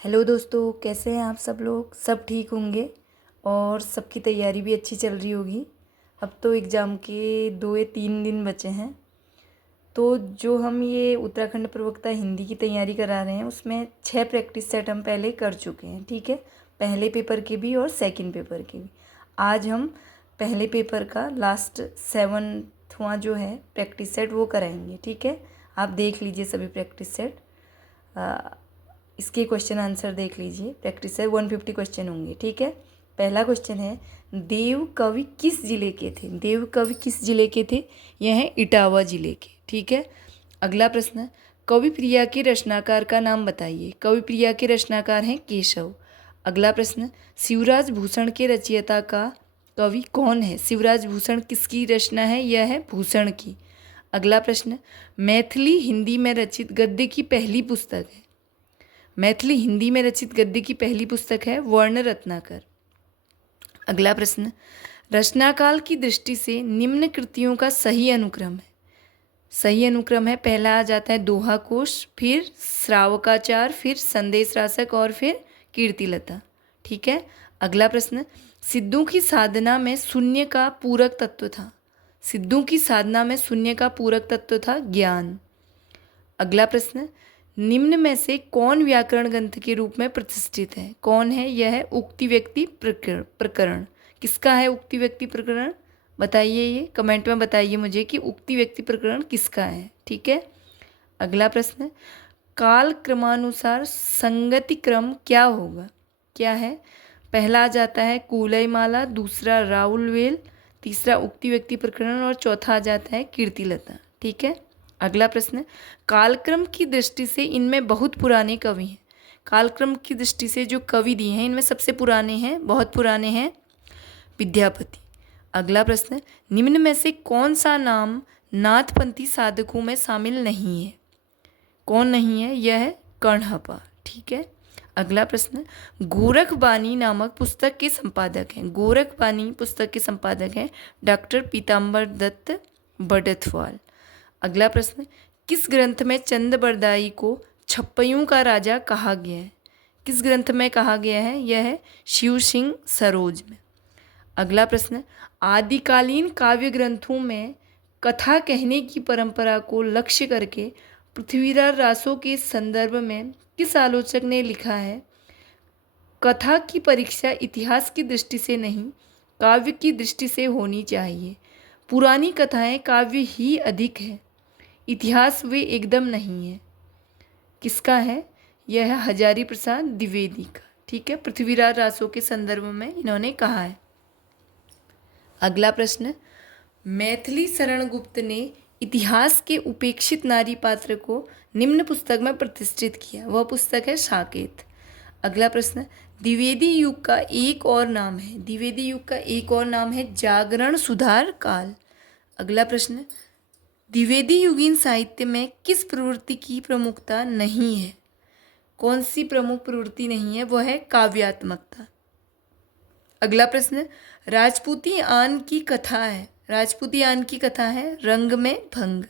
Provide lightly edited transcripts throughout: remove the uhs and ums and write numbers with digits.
Hello दोस्तों, कैसे हैं आप सब लोग। सब ठीक होंगे और सबकी तैयारी भी अच्छी चल रही होगी। अब तो एग्ज़ाम के 2 या 3 दिन बचे हैं। तो जो हम ये उत्तराखंड प्रवक्ता हिंदी की तैयारी करा रहे हैं उसमें 6 प्रैक्टिस सेट हम पहले कर चुके हैं। ठीक है, पहले पेपर के भी और सेकंड पेपर के भी। आज हम पहले पेपर का लास्ट 7वां जो है प्रैक्टिस सेट वो कराएंगे। ठीक है, आप देख लीजिए सभी प्रैक्टिस सेट। इसके क्वेश्चन आंसर देख लीजिए। प्रैक्टिस है 150 क्वेश्चन होंगे। ठीक है, पहला क्वेश्चन है, देव कवि किस जिले के थे। देव कवि किस जिले के थे? यह है इटावा जिले के। ठीक है, अगला प्रश्न, कवि प्रिया के रचनाकार का नाम बताइए। कवि प्रिया के रचनाकार हैं केशव। अगला प्रश्न, शिवराज भूषण के रचयिता का कवि कौन है। शिवराज भूषण किसकी रचना है? यह है भूषण की। अगला प्रश्न, मैथिली हिंदी में रचित गद्य की पहली पुस्तक है। मैथिली हिंदी में रचित गद्य की पहली पुस्तक है वर्ण रत्नाकर। अगला प्रश्न, रचनाकाल की दृष्टि से निम्न कृतियों का सही अनुक्रम है। सही अनुक्रम है, पहला आ जाता है दोहा कोश, फिर श्रावकाचार, फिर संदेश रासक और फिर कीर्तिलता। ठीक है, अगला प्रश्न, सिद्धों की साधना में शून्य का पूरक तत्व था। सिद्धों की साधना में शून्य का पूरक तत्व था ज्ञान। अगला प्रश्न, निम्न में से कौन व्याकरण ग्रंथ के रूप में प्रतिष्ठित है। कौन है? यह है उक्ति व्यक्ति प्रकरण। किसका है उक्ति व्यक्ति प्रकरण? बताइए, ये कमेंट में बताइए मुझे कि उक्ति व्यक्ति प्रकरण किसका है। ठीक है, अगला प्रश्न, काल क्रमानुसार संगति क्रम क्या होगा? क्या है? पहला आ जाता है कूलईमाला, दूसरा राउलवेल, तीसरा उक्ति व्यक्ति प्रकरण और चौथा आ जाता है कीर्तिलता। ठीक है, अगला प्रश्न, कालक्रम की दृष्टि से इनमें बहुत पुराने कवि हैं। कालक्रम की दृष्टि से जो कवि दिए हैं इनमें सबसे पुराने हैं, बहुत पुराने हैं, विद्यापति। अगला प्रश्न, निम्न में से कौन सा नाम नाथपंथी साधकों में शामिल नहीं है। कौन नहीं है? यह है कर्णहपा। ठीक है, अगला प्रश्न, गोरखबानी नामक पुस्तक के संपादक हैं। गोरखबानी पुस्तक के संपादक हैं डॉक्टर पीताम्बर दत्त बड़थवाल। अगला प्रश्न, किस ग्रंथ में चंद को छप्पइयों का राजा कहा गया है। किस ग्रंथ में कहा गया है? यह है शिव सिंह सरोज में। अगला प्रश्न, आदिकालीन काव्य ग्रंथों में कथा कहने की परंपरा को लक्ष्य करके पृथ्वीराज रासो के संदर्भ में किस आलोचक ने लिखा है, कथा की परीक्षा इतिहास की दृष्टि से नहीं काव्य की दृष्टि से होनी चाहिए। पुरानी कथाएं काव्य ही अधिक है, इतिहास वे एकदम नहीं है। किसका है? यह है हजारी प्रसाद द्विवेदी का। ठीक है, पृथ्वीराज रासो के संदर्भ में इन्होंने कहा है। अगला प्रश्न, मैथिली शरण गुप्त ने इतिहास के उपेक्षित नारी पात्र को निम्न पुस्तक में प्रतिष्ठित किया। वह पुस्तक है साकेत। अगला प्रश्न, द्विवेदी युग का एक और नाम है। द्विवेदी युग का एक और नाम है जागरण सुधार काल। अगला प्रश्न, द्विवेदी युगीन साहित्य में किस प्रवृत्ति की प्रमुखता नहीं है। कौन सी प्रमुख प्रवृत्ति नहीं है? वह है काव्यात्मकता। अगला प्रश्न, राजपूती आन की कथा है। राजपूती आन की कथा है रंग में भंग।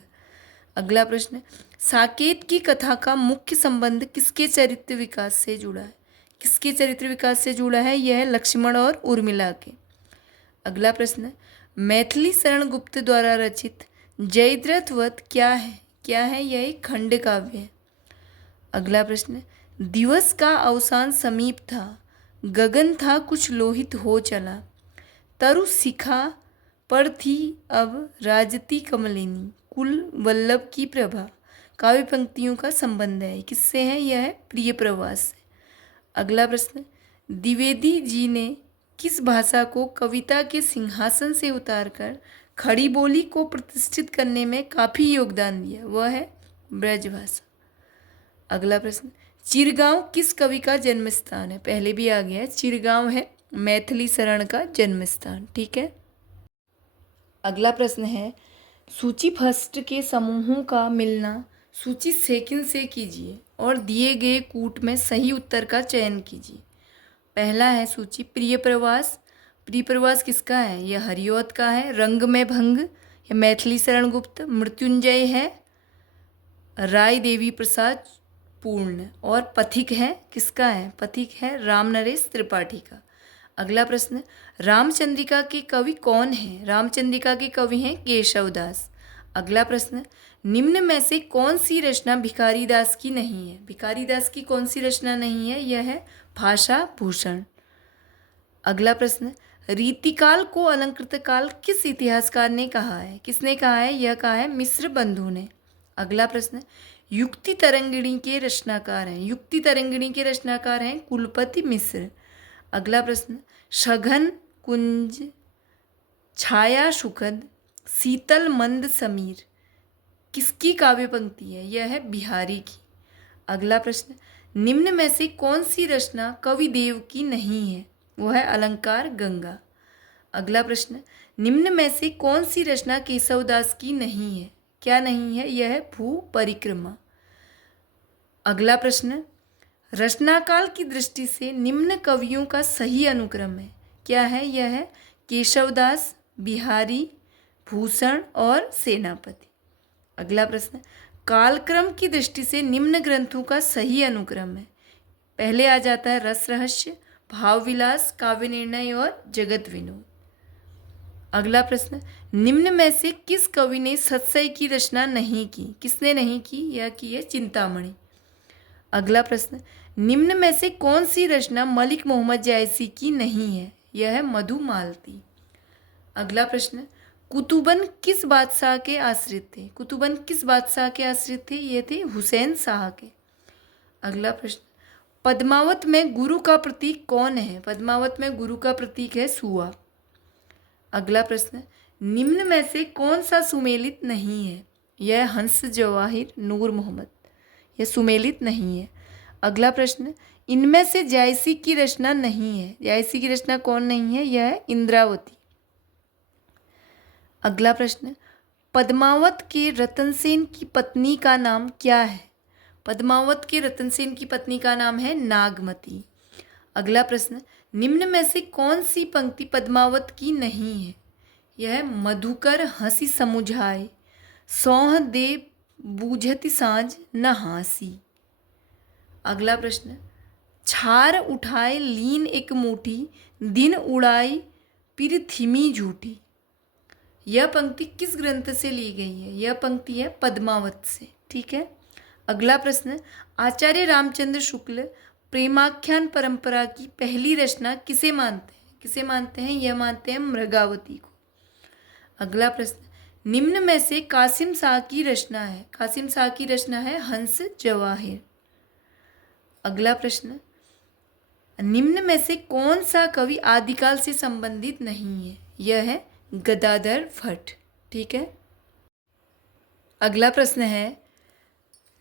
अगला प्रश्न, साकेत की कथा का मुख्य संबंध किसके चरित्र विकास से जुड़ा है। किसके चरित्र विकास से जुड़ा है? यह है लक्ष्मण और उर्मिला के। अगला प्रश्न, मैथिली शरण गुप्त द्वारा रचित जयद्रथ वध क्या है? क्या है? यह एक खंड काव्य है। अगला प्रश्न, दिवस का अवसान समीप था, गगन था कुछ लोहित हो चला, तरु शिखा पर थी अब राजती कमलिनी, कुल वल्लभ की प्रभा। काव्य पंक्तियों का संबंध है, किससे है? यह है प्रिय प्रवास से। अगला प्रश्न, द्विवेदी जी ने किस भाषा को कविता के सिंहासन से उतारकर खड़ी बोली को प्रतिष्ठित करने में काफ़ी योगदान दिया? वह है ब्रजभाषा। अगला प्रश्न, चिरगांव किस कवि का जन्म स्थान है? पहले भी आ गया है, चिरगांव है मैथिली शरण का जन्म स्थान। ठीक है, अगला प्रश्न है, सूची फर्स्ट के समूहों का मिलना सूची सेकंड से कीजिए और दिए गए कूट में सही उत्तर का चयन कीजिए। पहला है सूची प्रिय प्रवास। प्रिय प्रवास किसका है? यह हरिऔध का है। रंग में भंग यह मैथिली शरण गुप्त। मृत्युंजय है राय देवी प्रसाद पूर्ण। और पथिक है किसका है? पथिक है राम नरेश त्रिपाठी का। अगला प्रश्न, रामचंद्रिका के कवि कौन हैं? रामचंद्रिका के कवि हैं केशवदास। अगला प्रश्न, निम्न में से कौन सी रचना भिखारी दास की नहीं है? भिखारी दास की कौन सी रचना नहीं है? यह है भाषा भूषण। अगला प्रश्न, रीतिकाल को अलंकृत काल किस इतिहासकार ने कहा है? किसने कहा है? यह कहा है मिश्र बंधु ने। अगला प्रश्न, युक्ति तरंगिणी के रचनाकार हैं? युक्ति तरंगिणी के रचनाकार हैं कुलपति मिश्र। अगला प्रश्न, सघन कुंज, छाया सुखद, शीतल मंद समीर किसकी काव्य पंक्ति है? यह है बिहारी की। अगला प्रश्न, निम्न में से कौन सी रचना कवि देव की नहीं है? वह है अलंकार गंगा। अगला प्रश्न, निम्न में से कौन सी रचना केशवदास की नहीं है? क्या नहीं है? यह है भू परिक्रमा। अगला प्रश्न, रचनाकाल की दृष्टि से निम्न कवियों का सही अनुक्रम है? क्या है? यह है केशवदास, बिहारी, भूषण और सेनापति। अगला प्रश्न, कालक्रम की दृष्टि से निम्न ग्रंथों का सही अनुक्रम है? पहले आ जाता है रस रहस्य, भाव विलास, काव्य निर्णय और जगत विनोद। अगला प्रश्न, निम्न में से किस कवि ने सत्सई की रचना नहीं की? किसने नहीं की? यह की है चिंतामणि। अगला प्रश्न, निम्न में से कौन सी रचना मलिक मोहम्मद जायसी की नहीं है? यह है मधुमालती। अगला प्रश्न, कुतुबन किस बादशाह के आश्रित थे? कुतुबन किस बादशाह के आश्रित थे? ये थे हुसैन शाह के। अगला प्रश्न, पद्मावत में गुरु का प्रतीक कौन है? पद्मावत में गुरु का प्रतीक है सुआ। अगला प्रश्न, निम्न में से कौन सा सुमेलित नहीं है? यह हंस जवाहिर नूर मोहम्मद, यह सुमेलित नहीं है। अगला प्रश्न, इनमें से जायसी की रचना नहीं है? जायसी की रचना कौन नहीं है? यह है इंद्रावती। अगला प्रश्न, पद्मावत के रतनसेन की पत्नी का नाम क्या है? पद्मावत के रतनसेन की पत्नी का नाम है नागमती। अगला प्रश्न, निम्न में से कौन सी पंक्ति पद्मावत की नहीं है? यह है मधुकर हंसी समुझाए, सौह दे बूझति साँझ न हासी। अगला प्रश्न, छार उठाए लीन एक मुठी, दिन उड़ाई फिर थिमी झूठी। यह पंक्ति किस ग्रंथ से ली गई है? यह पंक्ति है पद्मावत से। ठीक है। अगला प्रश्न, आचार्य रामचंद्र शुक्ल प्रेमाख्यान परंपरा की पहली रचना किसे मानते हैं? किसे मानते हैं? यह मानते हैं मृगावती को। अगला प्रश्न, निम्न में से कासिम शाह की रचना है? कासिम शाह की रचना है हंस जवाहिर। अगला प्रश्न, निम्न में से कौन सा कवि आदिकाल से संबंधित नहीं है? यह है गदाधर भट्ट। ठीक है। अगला प्रश्न है,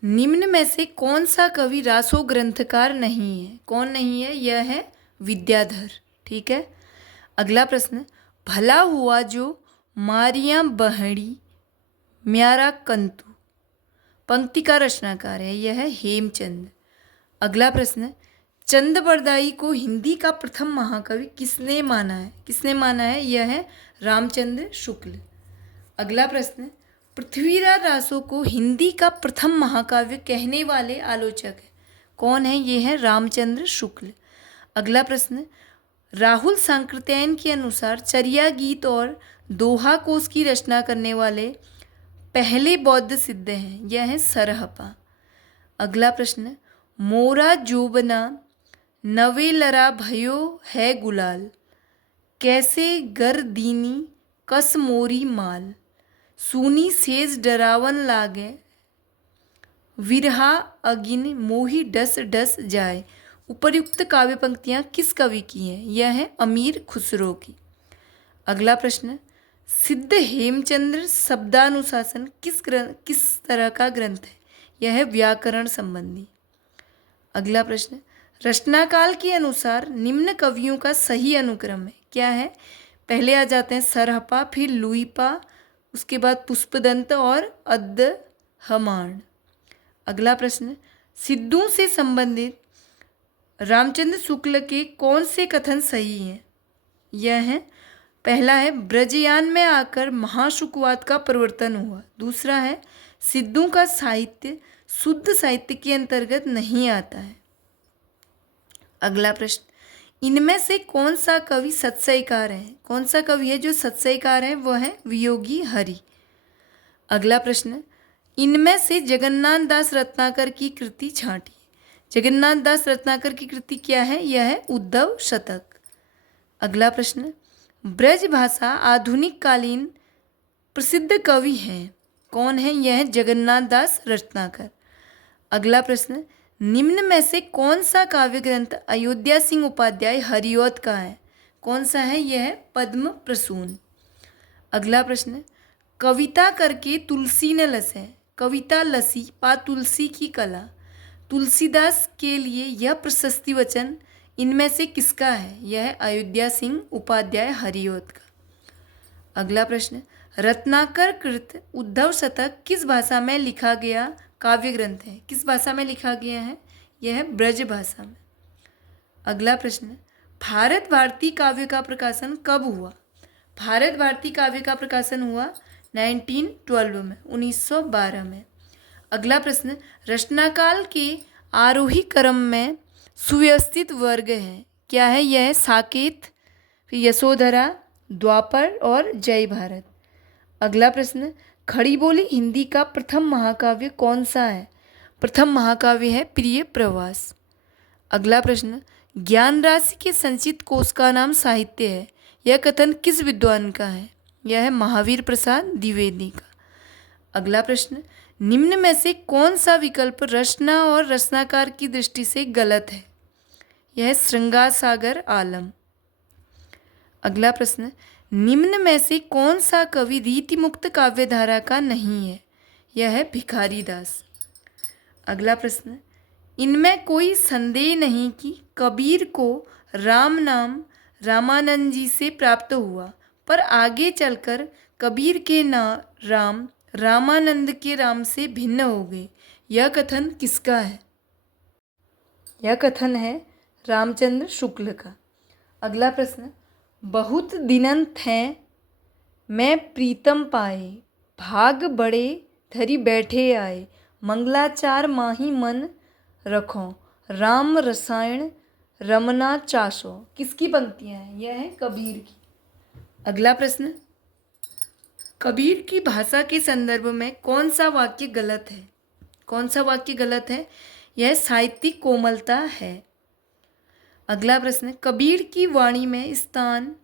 निम्न में से कौन सा कवि रासो ग्रंथकार नहीं है? कौन नहीं है? यह है विद्याधर। ठीक है। अगला प्रश्न, भला हुआ जो मारियां बहड़ी म्यारा कंतु पंक्ति का रचनाकार है? यह है हेमचंद। अगला प्रश्न, चंद बरदाई को हिंदी का प्रथम महाकवि किसने माना है? किसने माना है? यह है रामचंद्र शुक्ल। अगला प्रश्न, पृथ्वीराज रासो को हिंदी का प्रथम महाकाव्य कहने वाले आलोचक है? कौन है? ये है रामचंद्र शुक्ल। अगला प्रश्न, राहुल सांकृत्यायन के अनुसार चर्या गीत और दोहा कोश की रचना करने वाले पहले बौद्ध सिद्ध हैं? यह है सरहपा। अगला प्रश्न, मोरा जोबना नवे लरा भयो है गुलाल, कैसे गर दीनी कस मोरी माल, सूनी सेज डरावन लागे, विरहा अगिन मोही डस डस जाए। उपर्युक्त काव्य पंक्तियाँ किस कवि की हैं? यह है अमीर खुसरो की। अगला प्रश्न, सिद्ध हेमचंद्र शब्दानुशासन किस तरह का ग्रंथ है? यह है व्याकरण संबंधी। अगला प्रश्न, रचनाकाल के अनुसार निम्न कवियों का सही अनुक्रम है? क्या है? पहले आ जाते हैं सरहपा, फिर लुईपा, उसके बाद पुष्पदंत और अद्दहमाण। अगला प्रश्न, सिद्धों से संबंधित रामचंद्र शुक्ल के कौन से कथन सही हैं? यह है, पहला है ब्रजयान में आकर महाशुकवाद का प्रवर्तन हुआ। दूसरा है सिद्धों का साहित्य शुद्ध साहित्य के अंतर्गत नहीं आता है। अगला प्रश्न, इनमें से कौन सा कवि सत्सईकार है? कौन सा कवि है जो सत्सईकार है? वह है वियोगी हरि। अगला प्रश्न, इनमें से जगन्नाथ दास रत्नाकर की कृति छांटिए। जगन्नाथ दास रत्नाकर की कृति क्या है? यह है उद्धव शतक। अगला प्रश्न, ब्रज भाषा आधुनिक कालीन प्रसिद्ध कवि हैं, कौन है? यह है जगन्नाथ दास रत्नाकर। अगला प्रश्न, निम्न में से कौन सा काव्य ग्रंथ अयोध्या सिंह उपाध्याय हरिऔध का है? कौन सा है? यह है पद्म प्रसून। अगला प्रश्न, कविता करके तुलसी ने लसे, कविता लसी पा तुलसी की कला, तुलसीदास के लिए यह प्रशस्ति वचन इनमें से किसका है? यह है अयोध्या सिंह उपाध्याय हरिऔध का। अगला प्रश्न, रत्नाकर कृत उद्धव शतक किस भाषा में लिखा गया काव्य ग्रंथ है? किस भाषा में लिखा गया है? यह है ब्रज भाषा में। अगला प्रश्न, भारत भारती काव्य का प्रकाशन कब हुआ? भारत भारती काव्य का प्रकाशन हुआ 1912 में, 1912 में। अगला प्रश्न, रचनाकाल के आरोही क्रम में सुव्यवस्थित वर्ग है, क्या है? यह है साकेत, फिर यशोधरा, द्वापर और जय भारत। अगला प्रश्न, खड़ी बोली हिंदी का प्रथम महाकाव्य कौन सा है? प्रथम महाकाव्य है प्रिय प्रवास। अगला प्रश्न, ज्ञान राशि के संचित कोश का नाम साहित्य है, यह कथन किस विद्वान का है? यह है महावीर प्रसाद द्विवेदी का। अगला प्रश्न, निम्न में से कौन सा विकल्प रचना और रचनाकार की दृष्टि से गलत है? यह है श्रृंगार सागर आलम। अगला प्रश्न, निम्न में से कौन सा कवि रीति मुक्त काव्यधारा का नहीं है? यह है भिखारी दास। अगला प्रश्न, इनमें कोई संदेह नहीं कि कबीर को राम नाम रामानंद जी से प्राप्त हुआ, पर आगे चलकर कबीर के राम रामानंद के राम से भिन्न हो गए, यह कथन किसका है? यह कथन है रामचंद्र शुक्ल का। अगला प्रश्न, बहुत दिनंत हैं मैं प्रीतम पाए, भाग बड़े धरी बैठे आए, मंगलाचार माही मन रखो, राम रसायन रमना चाशो। किसकी पंक्तियां हैं? यह है कबीर की। अगला प्रश्न, कबीर की भाषा के संदर्भ में कौन सा वाक्य गलत है? कौन सा वाक्य गलत है? यह साहित्यिक कोमलता है। अगला प्रश्न, कबीर की वाणी में स्थान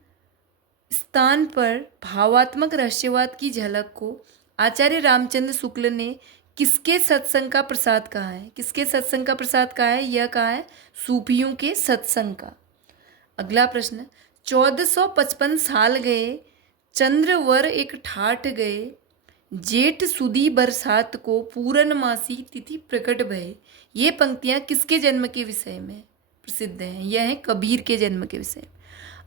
स्थान पर भावात्मक रहस्यवाद की झलक को आचार्य रामचंद्र शुक्ल ने किसके सत्संग का प्रसाद कहा है? किसके सत्संग का प्रसाद कहा है? यह कहा है सूफियों के सत्संग का। अगला प्रश्न, 1455 साल गए चंद्रवर एक ठाठ गए, जेठ सुदी बरसात को पूरनमासी तिथि प्रकट भये, ये पंक्तियां किसके जन्म के विषय में प्रसिद्ध हैं? यह है कबीर के जन्म के विषय में।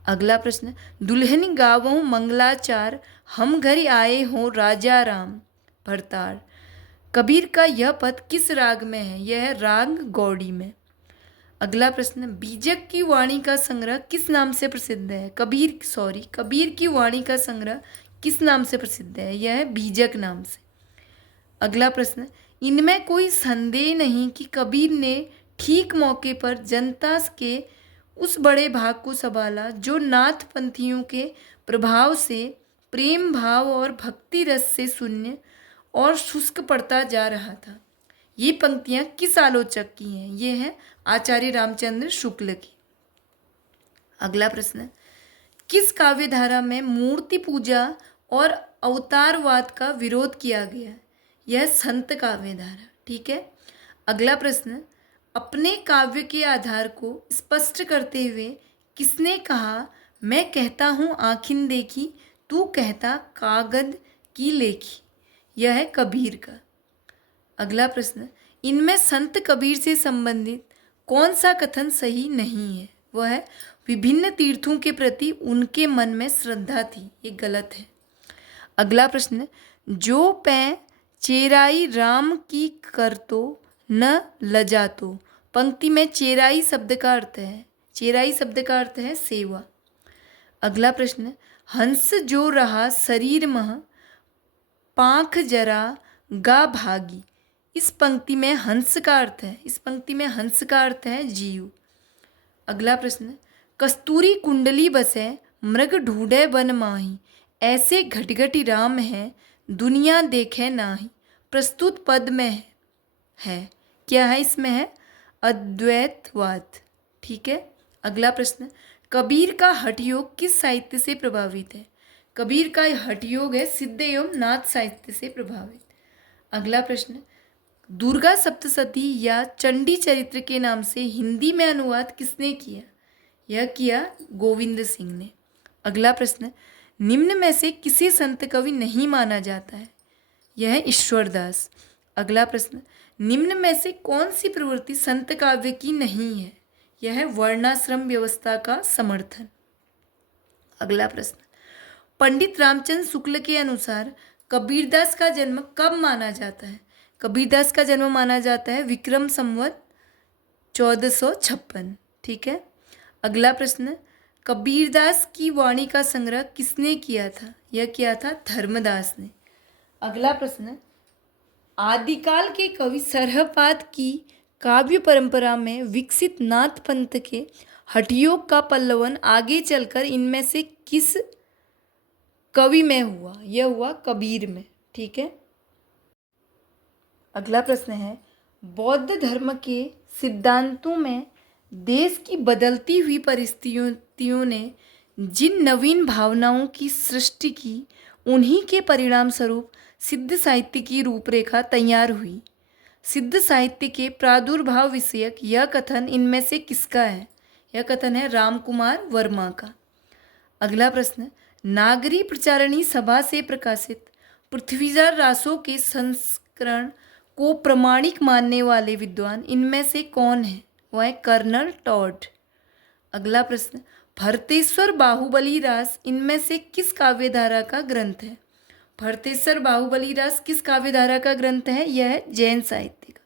अगला प्रश्न, दुल्हन गावों मंगलाचार, हम घर आए हों राजा राम भरतार, कबीर का यह पद किस राग में है? यह है राग गौड़ी में। अगला प्रश्न, बीजक की वाणी का संग्रह किस नाम से प्रसिद्ध है? कबीर की वाणी का संग्रह किस नाम से प्रसिद्ध है? यह है बीजक नाम से। अगला प्रश्न, इनमें कोई संदेह नहीं कि कबीर ने ठीक मौके पर जनता के उस बड़े भाग को संभाला जो नाथ पंथियों के प्रभाव से प्रेम भाव और भक्ति रस से शून्य और शुष्क पड़ता जा रहा था। ये पंक्तियां किस आलोचक की हैं? ये है आचार्य रामचंद्र शुक्ल की। अगला प्रश्न, किस काव्यधारा में मूर्ति पूजा और अवतारवाद का विरोध किया गया? यह संत काव्यधारा। ठीक है। अगला प्रश्न, अपने काव्य के आधार को स्पष्ट करते हुए किसने कहा, मैं कहता हूँ आँखिन देखी, तू कहता कागद की लेखी? यह है कबीर का। अगला प्रश्न, इनमें संत कबीर से संबंधित कौन सा कथन सही नहीं है? वह है विभिन्न तीर्थों के प्रति उनके मन में श्रद्धा थी, ये गलत है। अगला प्रश्न, जो पै चेराई राम की कर तो न लजातो, पंक्ति में चेराई शब्द का अर्थ है, चेराई शब्द का अर्थ है सेवा। अगला प्रश्न, हंस जो रहा शरीर मह, पाँख जरा गा भागी, इस पंक्ति में हंस का अर्थ है, इस पंक्ति में हंस का अर्थ है जीव। अगला प्रश्न, कस्तूरी कुंडली बसे मृग ढूंढे बन माही, ऐसे घटघटी राम है दुनिया देखे नाही। प्रस्तुत पद में है, क्या है इसमें है? अद्वैतवाद। ठीक है। अगला प्रश्न, कबीर का हठयोग किस साहित्य से प्रभावित है? कबीर का हठयोग है सिद्ध एवं नाथ साहित्य से प्रभावित। अगला प्रश्न, दुर्गा सप्तशती या चंडी चरित्र के नाम से हिंदी में अनुवाद किसने किया? यह किया गोविंद सिंह ने। अगला प्रश्न, निम्न में से किसे संत कवि नहीं माना जाता है? यह है ईश्वरदास। अगला प्रश्न, निम्न में से कौन सी प्रवृत्ति संत काव्य की नहीं है? यह है वर्णाश्रम व्यवस्था का समर्थन। अगला प्रश्न, पंडित रामचंद्र शुक्ल के अनुसार कबीरदास का जन्म कब माना जाता है? कबीरदास का जन्म माना जाता है विक्रम संवत 1456। ठीक है। अगला प्रश्न, कबीरदास की वाणी का संग्रह किसने किया था? यह किया था धर्मदास ने। अगला प्रश्न, आदिकाल के कवि सरहपाद की काव्य परंपरा में विकसित नाथ पंथ के हठयोग का पल्लवन आगे चलकर इनमें से किस कवि में हुआ? यह हुआ कबीर में। ठीक है। अगला प्रश्न है, बौद्ध धर्म के सिद्धांतों में देश की बदलती हुई परिस्थितियों ने जिन नवीन भावनाओं की सृष्टि की, उन्हीं के परिणाम स्वरूप सिद्ध साहित्य की रूपरेखा तैयार हुई। सिद्ध साहित्य के प्रादुर्भाव विषयक यह कथन इनमें से किसका है? यह कथन है रामकुमार वर्मा का। अगला प्रश्न, नागरी प्रचारणी सभा से प्रकाशित पृथ्वीराज रासो के संस्करण को प्रमाणिक मानने वाले विद्वान इनमें से कौन है? वह है कर्नल टॉड। अगला प्रश्न, भरतेश्वर बाहुबली रास इनमें से किस काव्यधारा का ग्रंथ है? भरतेश्वर बाहुबली रास किस काव्यधारा का ग्रंथ है? यह है जैन साहित्य का।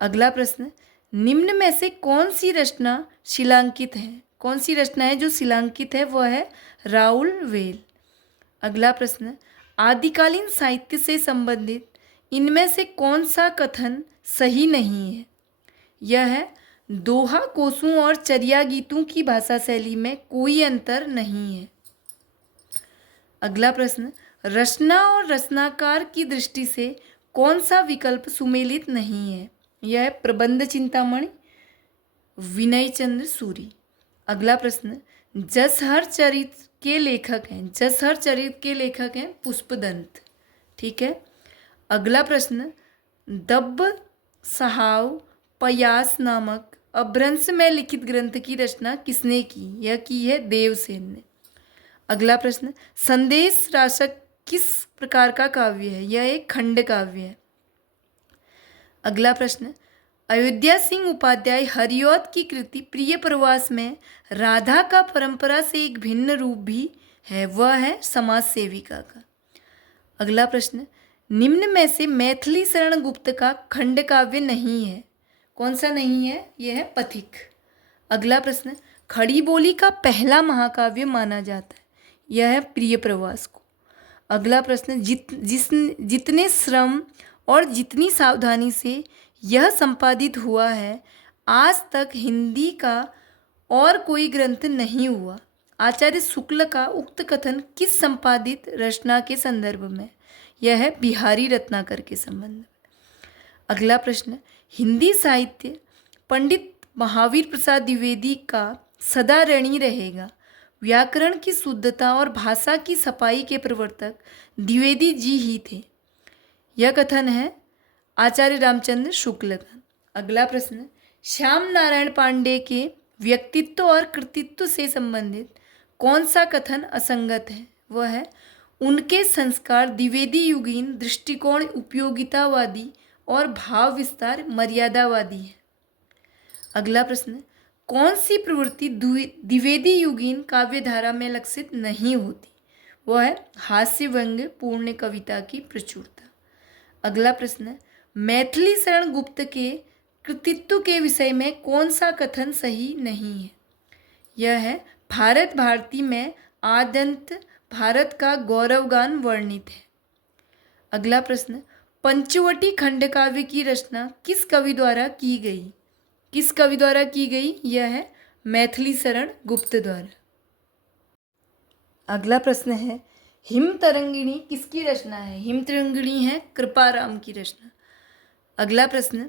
अगला प्रश्न, निम्न में से कौन सी रचना शिलांकित है? कौन सी रचना है जो शिलांकित है? वह है राउल वेल। अगला प्रश्न, आदिकालीन साहित्य से संबंधित इनमें से कौन सा कथन सही नहीं है? यह है दोहा कोसों और चर्या गीतों की भाषा शैली में कोई अंतर नहीं है। अगला प्रश्न, रचना और रचनाकार की दृष्टि से कौन सा विकल्प सुमेलित नहीं है? यह है प्रबंध चिंतामणि विनय चंद्र सूरी। अगला प्रश्न, जसहर चरित के लेखक हैं, जसहर चरित के लेखक हैं पुष्पदंत। ठीक है। अगला प्रश्न, दब्ब सहाव पयास नामक अपभ्रंश में लिखित ग्रंथ की रचना किसने की? यह की है देवसेन ने। अगला प्रश्न, संदेश राशक किस प्रकार का काव्य है? यह एक खंड काव्य है। अगला प्रश्न, अयोध्या सिंह उपाध्याय हरिऔध की कृति प्रिय प्रवास में राधा का परंपरा से एक भिन्न रूप भी है, वह है समाज सेविका का। अगला प्रश्न, निम्न में से मैथिली शरण गुप्त का खंड काव्य नहीं है, कौन सा नहीं है? यह है पथिक। अगला प्रश्न, खड़ी बोली का पहला महाकाव्य माना जाता है, यह है प्रिय प्रवास को। अगला प्रश्न, जितने श्रम और जितनी सावधानी से यह संपादित हुआ है, आज तक हिंदी का और कोई ग्रंथ नहीं हुआ। आचार्य शुक्ल का उक्त कथन किस संपादित रचना के संदर्भ में? यह है बिहारी रत्नाकर के संबंध में। अगला प्रश्न, हिंदी साहित्य पंडित महावीर प्रसाद द्विवेदी का सदा ऋणी रहेगा। व्याकरण की शुद्धता और भाषा की सफाई के प्रवर्तक द्विवेदी जी ही थे। यह कथन है आचार्य रामचंद्र शुक्ल का। अगला प्रश्न, श्याम नारायण पांडे के व्यक्तित्व और कृतित्व से संबंधित कौन सा कथन असंगत है? वह है उनके संस्कार द्विवेदी युगीन दृष्टिकोण उपयोगितावादी और भाव विस्तार मर्यादावादी है। अगला प्रश्न, कौन सी प्रवृत्ति द्विवेदी युगीन काव्यधारा में लक्षित नहीं होती? वह है हास्य व्यंग्य पूर्ण कविता की प्रचुरता। अगला प्रश्न, मैथिली शरण गुप्त के कृतित्व के विषय में कौन सा कथन सही नहीं है? यह है भारत भारती में आद्यंत भारत का गौरवगान वर्णित है। अगला प्रश्न, पंचवटी खंडकाव्य की रचना किस कवि द्वारा की गई? किस कवि द्वारा की गई? यह है मैथिली शरण गुप्त द्वारा। अगला प्रश्न है, हिम तरंगिणी किसकी रचना है? हिम तरंगिणी है कृपाराम की रचना। अगला प्रश्न,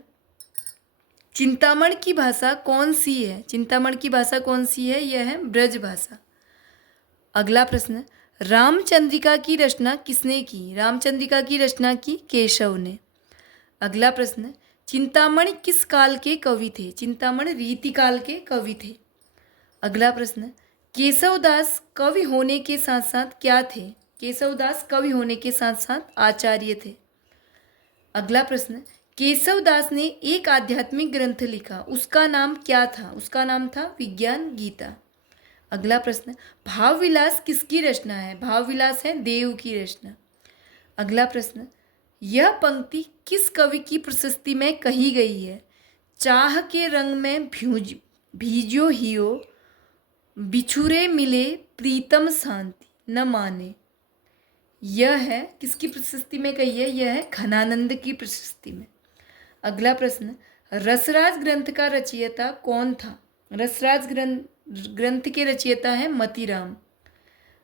चिंतामण की भाषा कौन सी है? चिंतामण की भाषा कौन सी है? यह है ब्रज भाषा। अगला प्रश्न, रामचंद्रिका की रचना किसने की? रामचंद्रिका की रचना की केशव ने। अगला प्रश्न, चिंतामणि किस काल के कवि थे? चिंतामणि रीतिकाल के कवि थे। अगला प्रश्न, केशवदास कवि होने के साथ साथ क्या थे? केशवदास कवि होने के साथ साथ आचार्य थे। अगला प्रश्न, केशवदास ने एक आध्यात्मिक ग्रंथ लिखा, उसका नाम क्या था? उसका नाम था विज्ञान गीता। अगला प्रश्न, भावविलास किसकी रचना है? भावविलास है देव की रचना। अगला प्रश्न, यह पंक्ति किस कवि की प्रशस्ति में कही गई है? चाह के रंग में भीजो हियो, बिछुरे मिले प्रीतम शांति न माने। यह है किसकी प्रशस्ति में कही है? यह है घनानंद की प्रशस्ति में। अगला प्रश्न, रसराज ग्रंथ का रचयिता कौन था? रसराज ग्रंथ के रचयिता है मतीराम।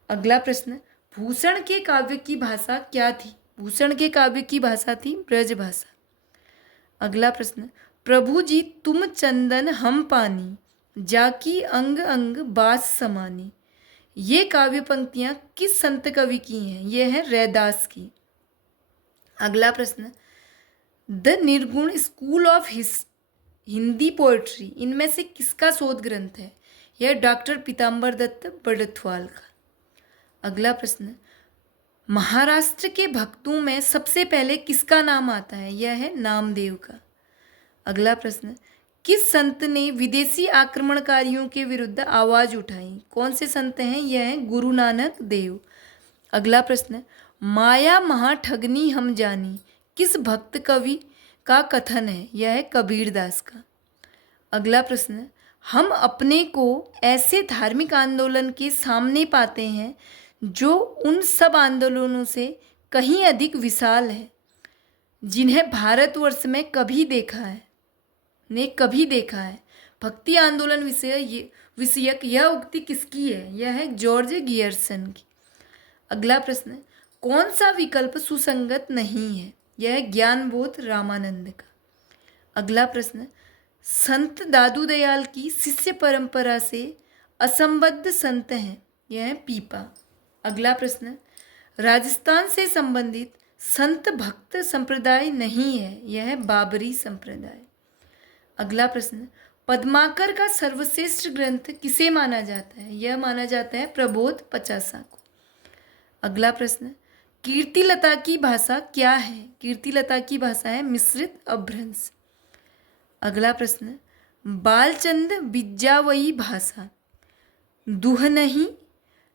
अगला प्रश्न, भूषण के काव्य की भाषा क्या थी? भूषण के काव्य की भाषा थी ब्रज भाषा। अगला प्रश्न, प्रभु जी तुम चंदन हम पानी, जाकी अंग अंग बास समानी। ये काव्य पंक्तियां किस संत कवि की हैं? ये है रैदास की। अगला प्रश्न, द निर्गुण स्कूल ऑफ हिंदी पोएट्री इनमें से किसका शोध ग्रंथ है? यह डॉक्टर पीताम्बर दत्त बड़थवाल का। अगला प्रश्न, महाराष्ट्र के भक्तों में सबसे पहले किसका नाम आता है? यह है नामदेव का। अगला प्रश्न, किस संत ने विदेशी आक्रमणकारियों के विरुद्ध आवाज उठाई? कौन से संत हैं? यह है गुरु नानक देव। अगला प्रश्न, माया महाठगनी हम जानी किस भक्त कवि का कथन है? यह है कबीरदास का। अगला प्रश्न, हम अपने को ऐसे धार्मिक आंदोलन के सामने पाते हैं जो उन सब आंदोलनों से कहीं अधिक विशाल है जिन्हें भारतवर्ष में कभी देखा है। भक्ति आंदोलन विषयक यह उक्ति किसकी है? यह है जॉर्ज गियर्सन की। अगला प्रश्न, कौन सा विकल्प सुसंगत नहीं है? यह है ज्ञानबोध रामानंद का। अगला प्रश्न, संत दादू दयाल की शिष्य परंपरा से असंबद्ध संत हैं। यह है पीपा। अगला प्रश्न, राजस्थान से संबंधित संत भक्त संप्रदाय नहीं है। यह है बाबरी संप्रदाय। अगला प्रश्न, पद्माकर का सर्वश्रेष्ठ ग्रंथ किसे माना जाता है? यह माना जाता है प्रबोध पचासा को। अगला प्रश्न, कीर्तिलता की भाषा क्या है? कीर्तिलता की भाषा है मिश्रित अभ्रंश। अगला प्रश्न, बालचंद विद्यावयी भाषा दुह नहीं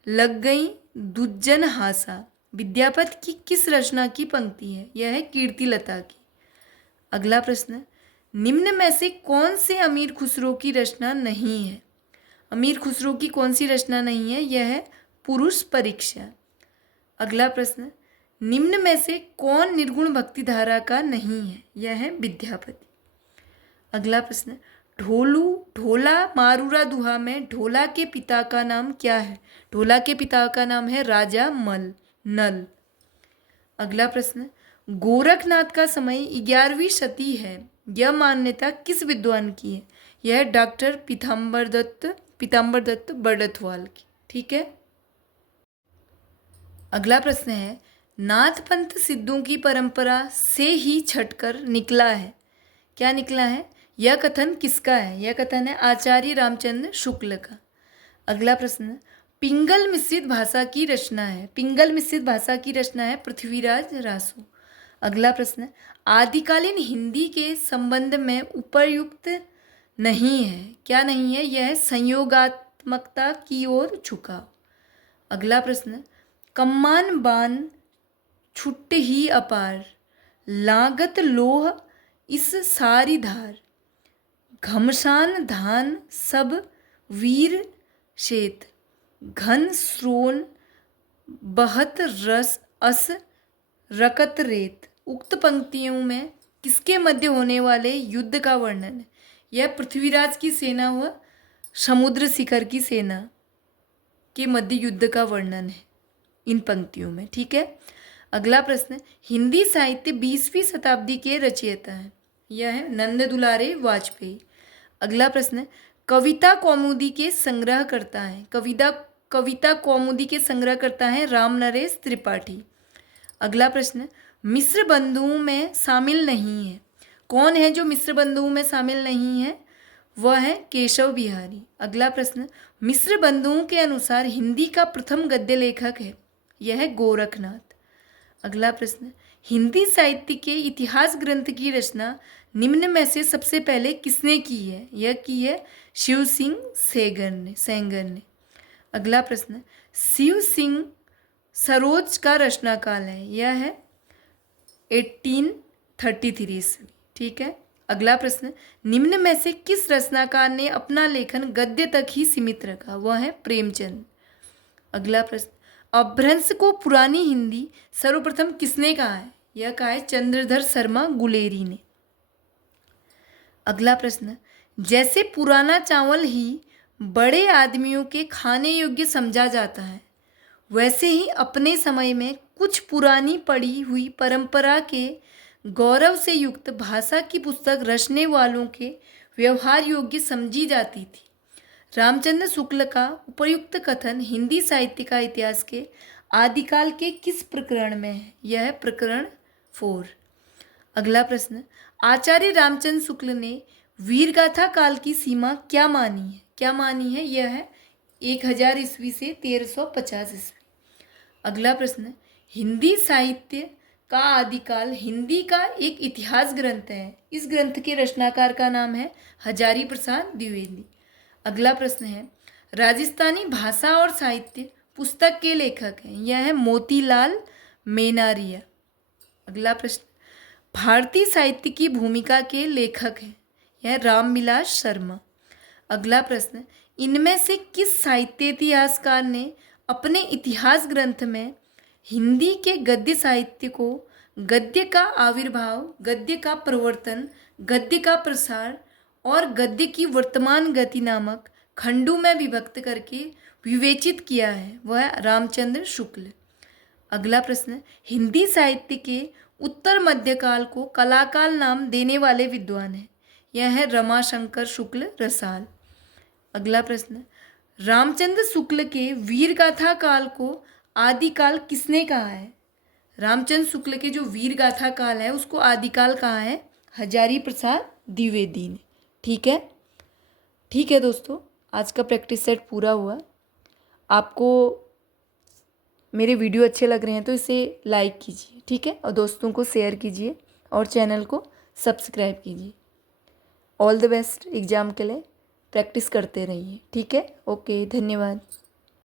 लग गई दुज्जन हासा विद्यापति की किस रचना की पंक्ति है? यह है कीर्तिलता की। अगला प्रश्न, निम्न में से कौन से अमीर खुसरो की रचना नहीं है? अमीर खुसरो की कौन सी रचना नहीं है? यह है पुरुष परीक्षा। अगला प्रश्न, निम्न में से कौन निर्गुण भक्ति धारा का नहीं है? यह है विद्यापति। अगला प्रश्न, ढोला मारूरा दुहा में ढोला के पिता का नाम क्या है? ढोला के पिता का नाम है राजा नल। अगला प्रश्न, गोरखनाथ का समय 11वीं शती है। यह मान्यता किस विद्वान की है? यह डॉक्टर पीताम्बर दत्त बड़थवाल की। ठीक है। अगला प्रश्न है, नाथपंथ सिद्धों की परंपरा से ही छटकर निकला है। क्या निकला है? यह कथन किसका है? यह कथन है आचार्य रामचंद्र शुक्ल का। अगला प्रश्न, पिंगल मिश्रित भाषा की रचना है। पिंगल मिश्रित भाषा की रचना है पृथ्वीराज रासो। अगला प्रश्न, आदिकालीन हिंदी के संबंध में उपर्युक्त नहीं है। क्या नहीं है? यह है संयोगात्मकता की ओर झुकाव। अगला प्रश्न, कम्मान बान छुट्ट ही अपार लागत लोह इस सारी धार घमसान धान सब वीर शेत घन श्रोण बहत रस अस रकत रेत। उक्त पंक्तियों में किसके मध्य होने वाले युद्ध का वर्णन है? यह पृथ्वीराज की सेना व समुद्र शिखर की सेना के मध्य युद्ध का वर्णन है इन पंक्तियों में। ठीक है। अगला प्रश्न, हिंदी साहित्य 20वीं शताब्दी के रचयिता हैं। यह है नंद दुलारे वाजपेयी। अगला प्रश्न, कविता कौमुदी के संग्रह करता है। कविता कौमुदी के संग्रह करता है राम नरेश त्रिपाठी। अगला प्रश्न, मिश्र बंधुओं में शामिल नहीं है। कौन है जो मिश्र बंधुओं में शामिल नहीं है? वह है केशव बिहारी। अगला प्रश्न, मिश्र बंधुओं के अनुसार हिंदी का प्रथम गद्य लेखक है। यह है गोरखनाथ। अगला प्रश्न, हिंदी साहित्य के इतिहास ग्रंथ की रचना निम्न में से सबसे पहले किसने की है? यह की है शिव सिंह सेंगर ने। अगला प्रश्न, शिव सिंह सरोज का रचनाकाल है। यह है 1833 ईस्वी। ठीक है। अगला प्रश्न, निम्न में से किस रचनाकार ने अपना लेखन गद्य तक ही सीमित रखा? वह है प्रेमचंद। अगला प्रश्न, अपभ्रंश को पुरानी हिंदी सर्वप्रथम किसने कहा है? यह कहा है चंद्रधर शर्मा गुलेरी ने। अगला प्रश्न, जैसे पुराना चावल ही बड़े आदमियों के खाने योग्य समझा जाता है, वैसे ही अपने समय में कुछ पुरानी पड़ी हुई परंपरा के गौरव से युक्त भाषा की पुस्तक रचने वालों के व्यवहार योग्य समझी जाती थी। रामचंद्र शुक्ल का उपयुक्त कथन हिंदी साहित्य का इतिहास के आदिकाल के किस प्रकरण में है? यह है प्रकरण 4। अगला प्रश्न, आचार्य रामचंद्र शुक्ल ने वीरगाथा काल की सीमा क्या मानी है? क्या मानी है? यह है 1000 ईस्वी से 1350 ईस्वी। अगला प्रश्न, हिंदी साहित्य का आदिकाल हिंदी का एक इतिहास ग्रंथ है। इस ग्रंथ के रचनाकार का नाम है हजारी प्रसाद द्विवेदी। अगला प्रश्न है, राजस्थानी भाषा और साहित्य पुस्तक के लेखक हैं। यह है मोतीलाल मेनारिया। अगला प्रश्न, भारतीय साहित्य की भूमिका के लेखक हैं। यह रामविलास शर्मा। अगला प्रश्न, इनमें से किस साहित्य इतिहासकार ने अपने इतिहास ग्रंथ में हिंदी के गद्य साहित्य को गद्य का आविर्भाव, गद्य का प्रवर्तन, गद्य का प्रसार और गद्य की वर्तमान गति नामक खंडों में विभक्त करके विवेचित किया है? वह रामचंद्र शुक्ल। अगला प्रश्न, हिंदी साहित्य के उत्तर मध्यकाल को कलाकाल नाम देने वाले विद्वान हैं। यह है रमाशंकर शुक्ल रसाल। अगला प्रश्न, रामचंद्र शुक्ल के वीरगाथा काल को आदिकाल किसने कहा है? रामचंद्र शुक्ल के जो वीरगाथा काल है उसको आदिकाल कहा है हजारी प्रसाद द्विवेदी ने। ठीक है दोस्तों, आज का प्रैक्टिस सेट पूरा हुआ। आपको मेरे वीडियो अच्छे लग रहे हैं तो इसे लाइक कीजिए। ठीक है, और दोस्तों को शेयर कीजिए और चैनल को सब्सक्राइब कीजिए। ऑल द बेस्ट एग्ज़ाम के लिए, प्रैक्टिस करते रहिए। ठीक है, ओके, धन्यवाद।